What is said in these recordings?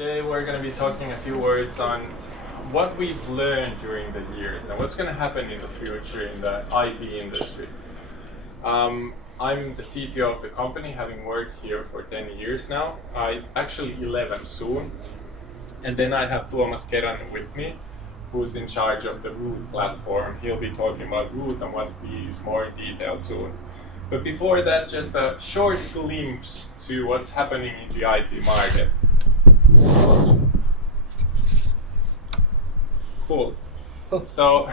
Today we're going to be talking a few words on what we've learned during the years and what's going to happen in the future in the IT industry. I'm the CTO of the company, having worked here for 10 years now. Actually 11 soon. And then I have Tuomas Keränen with me, who's in charge of the Root platform. He'll be talking about Root and what we use more in detail soon. But before that, just a short glimpse to what's happening in the IT market. Cool. So,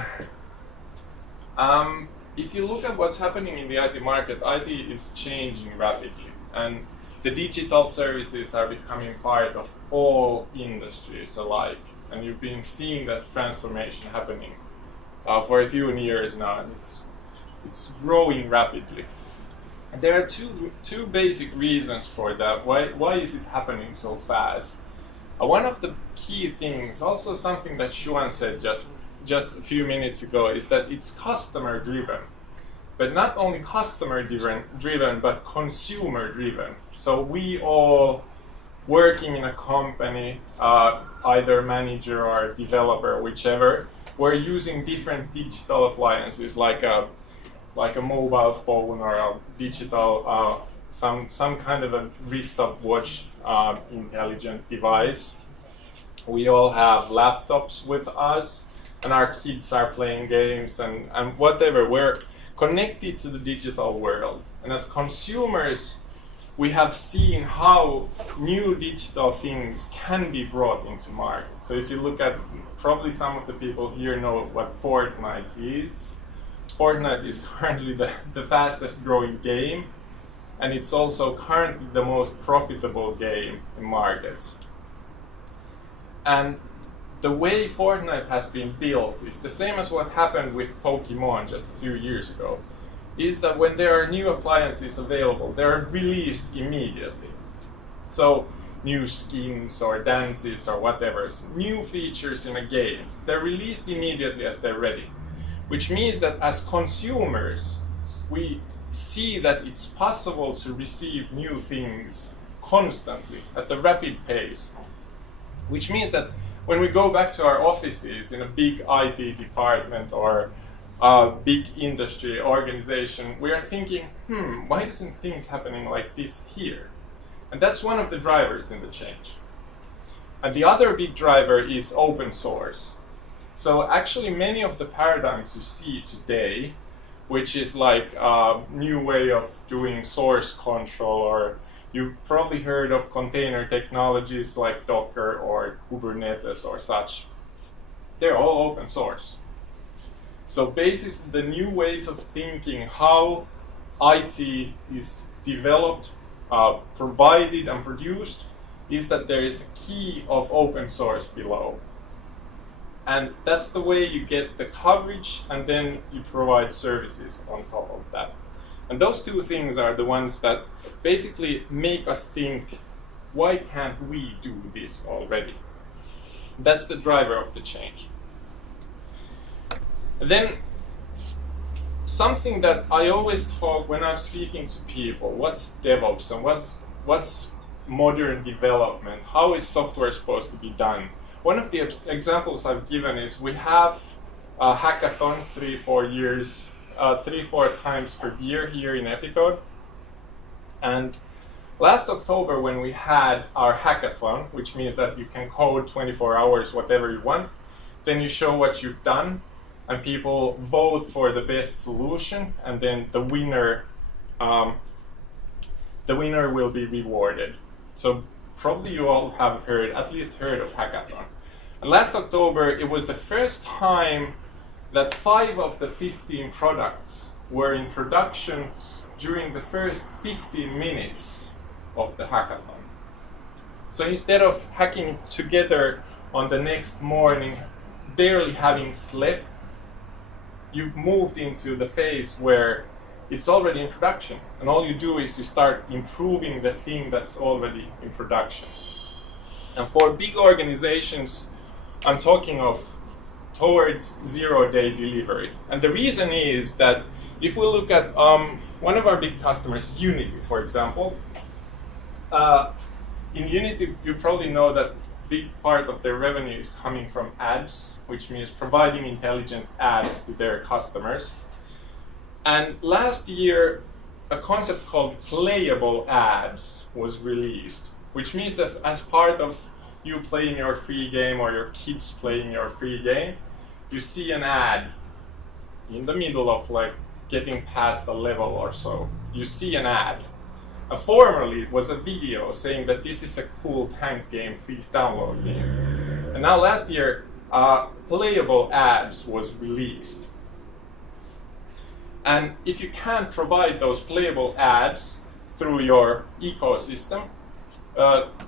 if you look at what's happening in the IT market, IT is changing rapidly, and the digital services are becoming part of all industries alike. And you've been seeing that transformation happening for a few years now, and it's growing rapidly. And there are two basic reasons for that. Why is it happening so fast? One of the key things, also something that Shuan said just a few minutes ago, is that it's customer driven. But not only customer driven, but consumer driven. So we all working in a company, either manager or developer, whichever, we're using different digital appliances like a mobile phone or a digital, some kind of a wristwatch intelligent device. We all have laptops with us, and our kids are playing games and whatever. We're connected to the digital world. And as consumers, we have seen how new digital things can be brought into market. So if you look at, probably some of the people here know what Fortnite is. Fortnite is currently the fastest growing game, and it's also currently the most profitable game in markets. And the way Fortnite has been built is the same as what happened with Pokemon just a few years ago, is that when there are new appliances available, they're released immediately. So new skins or dances or whatever, new features in a game, they're released immediately as they're ready. Which means that as consumers, we see that it's possible to receive new things constantly at a rapid pace. Which means that when we go back to our offices in a big IT department or a big industry organization, we are thinking, why isn't things happening like this here? And that's one of the drivers in the change. And the other big driver is open source. So actually many of the paradigms you see today, which is like a new way of doing source control, or you've probably heard of container technologies like Docker or Kubernetes or such, they're all open source. So basically the new ways of thinking how IT is developed, provided and produced is that there is a key of open source below. And that's the way you get the coverage, and then you provide services on top of that. And those two things are the ones that basically make us think, why can't we do this already? That's the driver of the change. And then something that I always talk when I'm speaking to people, what's DevOps and what's modern development? How is software supposed to be done? One of the examples I've given is we have a hackathon 3-4 times per year here in Efficode. And last October, when we had our hackathon, which means that you can code 24 hours, whatever you want, then you show what you've done, and people vote for the best solution, and then the winner will be rewarded. So probably you all have at least heard of hackathon. And last October, it was the first time that 5 of the 15 products were in production during the first 15 minutes of the hackathon. So instead of hacking together on the next morning, barely having slept, you've moved into the phase where it's already in production. And all you do is you start improving the thing that's already in production. And for big organizations, I'm talking of towards 0-day delivery. And the reason is that if we look at one of our big customers, Unity, for example, in Unity, you probably know that big part of their revenue is coming from ads, which means providing intelligent ads to their customers. And last year, a concept called playable ads was released, which means that as part of you playing your free game or your kids playing your free game, you see an ad in the middle of like getting past a level or so. You see an ad. Formerly it was a video saying that this is a cool tank game, please download me. And now last year, playable ads was released. And if you can't provide those playable ads through your ecosystem,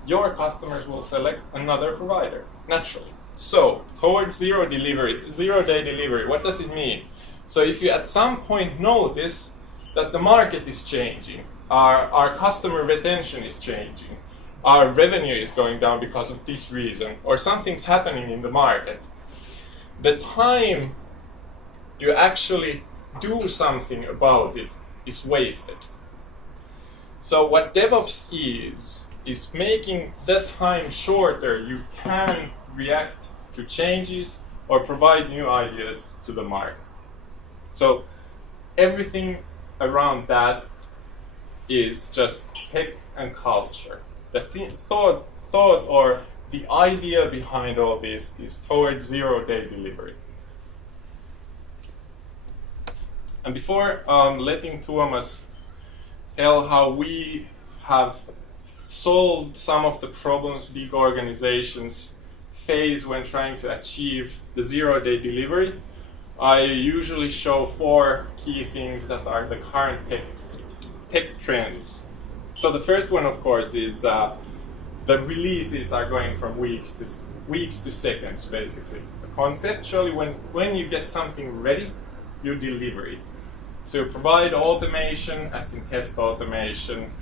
your customers will select another provider, naturally. So, towards zero-day delivery, what does it mean? So if you at some point notice that the market is changing, our customer retention is changing, our revenue is going down because of this reason, or something's happening in the market, the time you actually do something about it is wasted. So what DevOps is making that time shorter. You can react to changes or provide new ideas to the market. So everything around that is just tech and culture. The thought or the idea behind all this is towards zero-day delivery. And before letting Tuomas tell how we have solved some of the problems big organizations face when trying to achieve the zero-day delivery, I usually show 4 key things that are the current tech trends. So the first one, of course, is the releases are going from weeks to seconds, basically. Conceptually, when you get something ready, you deliver it. So you provide automation, as in test automation,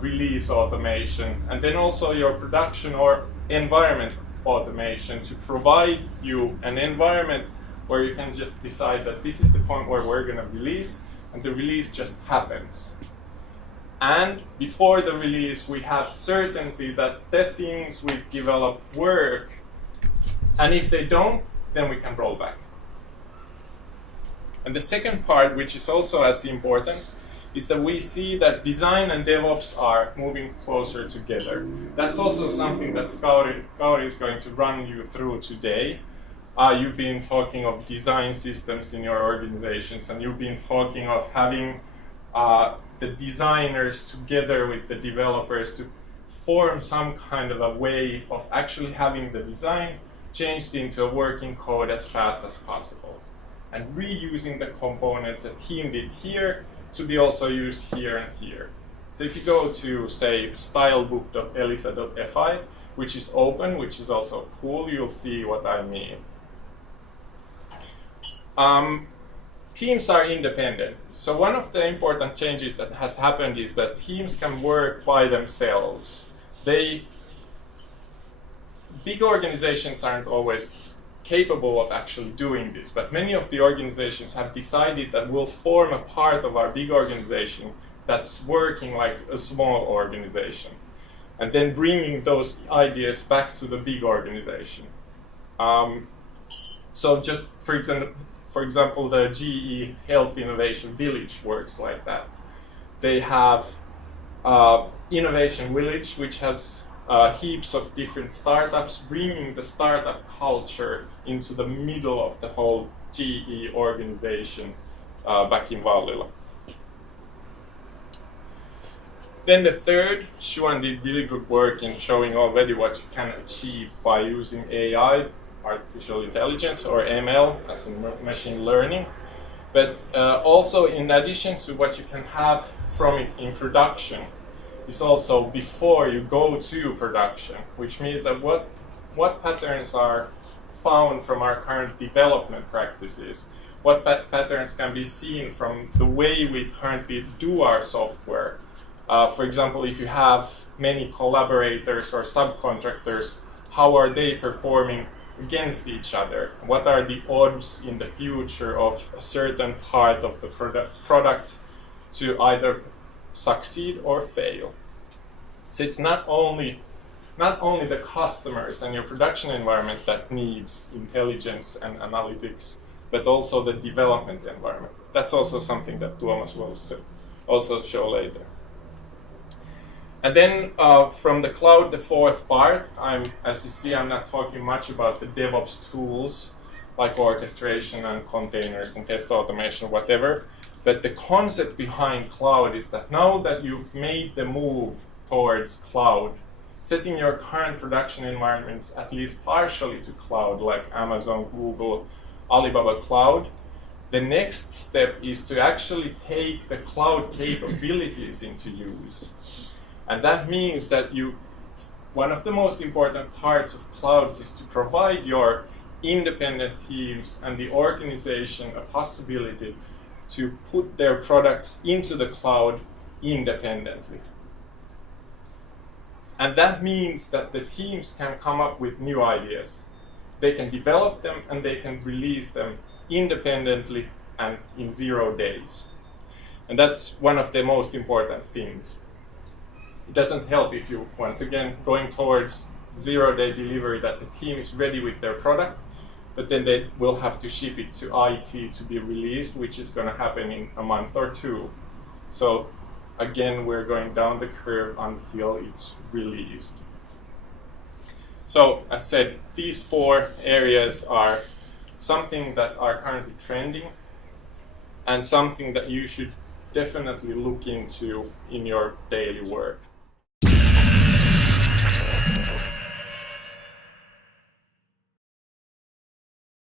release automation, and then also your production or environment automation to provide you an environment where you can just decide that this is the point where we're going to release, and the release just happens. And before the release, we have certainty that the things we develop work, and if they don't, then we can roll back. And the second part, which is also as important, is that we see that design and DevOps are moving closer together. That's also something that Kauri is going to run you through today. You've been talking of design systems in your organizations, and you've been talking of having the designers together with the developers to form some kind of a way of actually having the design changed into a working code as fast as possible, and reusing the components a team did here to be also used here and here. So if you go to, say, stylebook.elisa.fi, which is open, which is also cool, you'll see what I mean. Teams are independent. So one of the important changes that has happened is that teams can work by themselves. Big organizations aren't always capable of actually doing this, but many of the organizations have decided that we'll form a part of our big organization that's working like a small organization, and then bringing those ideas back to the big organization. So just for example, the GE Health Innovation Village works like that. They have Innovation Village, which has heaps of different startups, bringing the startup culture into the middle of the whole GE organization back in Vallila. Then the third, Shuan did really good work in showing already what you can achieve by using AI, artificial intelligence, or ML, as in machine learning. But also, in addition to what you can have from it in production, is also before you go to production, which means that what patterns are found from our current development practices, what patterns can be seen from the way we currently do our software. For example, if you have many collaborators or subcontractors, how are they performing against each other? What are the odds in the future of a certain part of the product to either succeed or fail? So it's not only not only the customers and your production environment that needs intelligence and analytics, but also the development environment. That's also something that Tuomas will also show later. And then from the cloud, the fourth part, as you see, I'm not talking much about the DevOps tools like orchestration and containers and test automation, whatever. But the concept behind cloud is that now that you've made the move towards cloud, setting your current production environments at least partially to cloud, like Amazon, Google, Alibaba Cloud, the next step is to actually take the cloud capabilities into use. And that means that one of the most important parts of clouds is to provide your independent teams and the organization a possibility to put their products into the cloud independently. And that means that the teams can come up with new ideas. They can develop them and they can release them independently and in 0 days. And that's one of the most important things. It doesn't help if you, once again, going towards 0-day delivery, that the team is ready with their product, but then they will have to ship it to IT to be released, which is going to happen in a month or two. So again, we're going down the curve until it's released. So as said, these 4 areas are something that are currently trending and something that you should definitely look into in your daily work.